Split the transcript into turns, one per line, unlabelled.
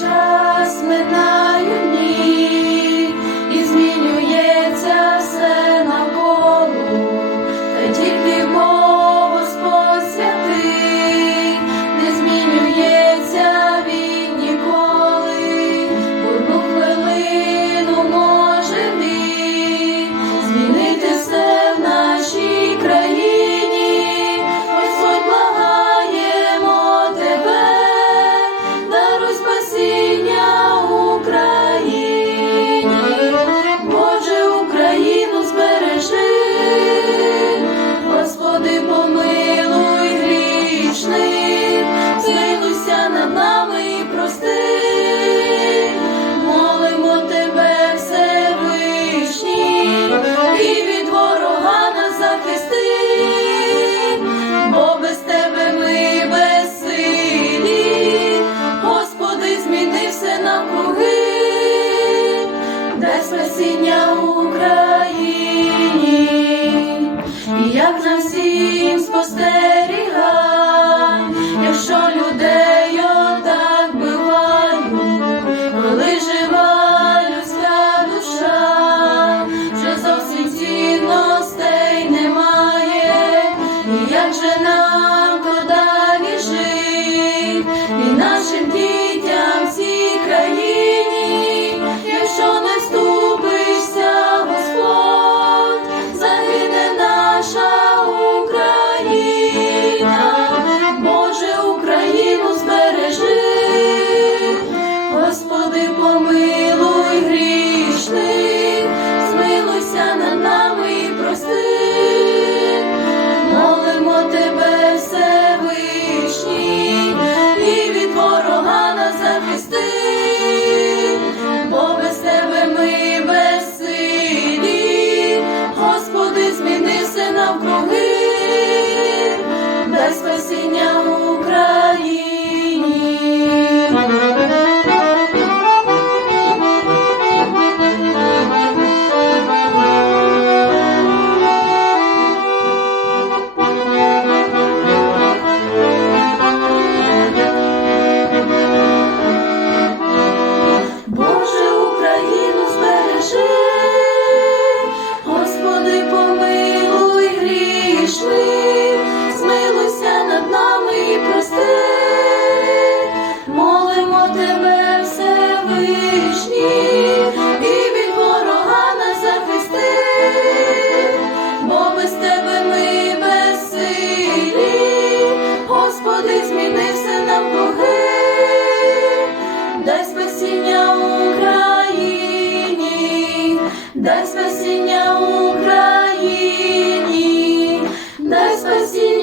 час мене. спасіння Україні, і як нам всім спостерігай, якщо людей отак бивають, коли жива людська душа, вже зовсім цінностей немає, і як же нам то далі жить, і нашим дітям. тебе, Всевишній, і від ворога нас захисти, бо без тебе ми безсилі, Господи, зміни все навкруги, дай спасіння Україні, дай спасіння Україні, дай спасіння.